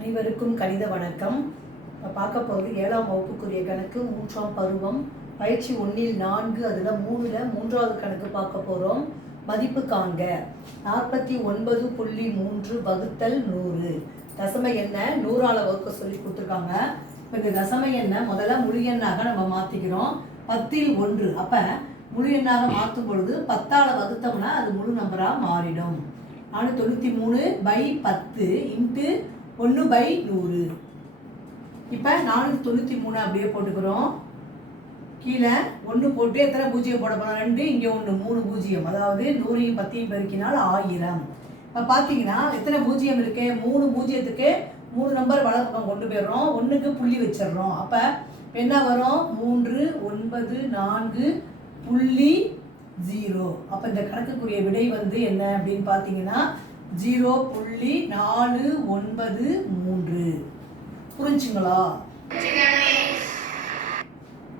அனைவருக்கும் கணித வணக்கம். பார்க்க போகிறது 7ஆம் வகுப்புக்குரிய கணக்கு 3ஆம் பருவம் பயிற்சி 1இல் 4 அதில் 3ல் 3வது கணக்கு பார்க்க போகிறோம். மதிப்பு காண்க. 49.3 வகுத்தல் 100. தசம எண்ணை 100ஆல் வகுக்க சொல்லி கொடுத்துருக்காங்க. இப்போ இந்த தசம எண்ணை முதல்ல முழு எண்ணாக நம்ம மாற்றிக்கிறோம். 10இல் 1 அப்போ முழு எண்ணாக மாற்றும் பொழுது 10ஆல் வகுத்தோம்னா அது முழு நம்பராக மாறிடும். 493/10 இன்ட்டு 1/100. இப்போ 493 அப்படியே போட்டுக்கிறோம். கீழே 1 போட்டு எத்தனை பூஜ்ஜியம் போட போகிறோம்? 2, இங்கே 1, 3 பூஜ்ஜியம். அதாவது 100ஐயும் 10ஐயும் பெருக்கினால் 1000. இப்போ பார்த்தீங்கன்னா எத்தனை பூஜ்ஜியம் இருக்கு? 3 பூஜ்ஜியத்துக்கு 3 நம்பர் வலப்பக்கம் கொண்டு போயிடுறோம். 1க்கு புள்ளி வச்சிடுறோம். அப்போ என்ன வரும்? 3, 9, 4.0. அப்போ இந்த கணக்குக்குரிய விடை என்ன அப்படின்னு பார்த்தீங்கன்னா 0.493. புரிஞ்சுங்களா?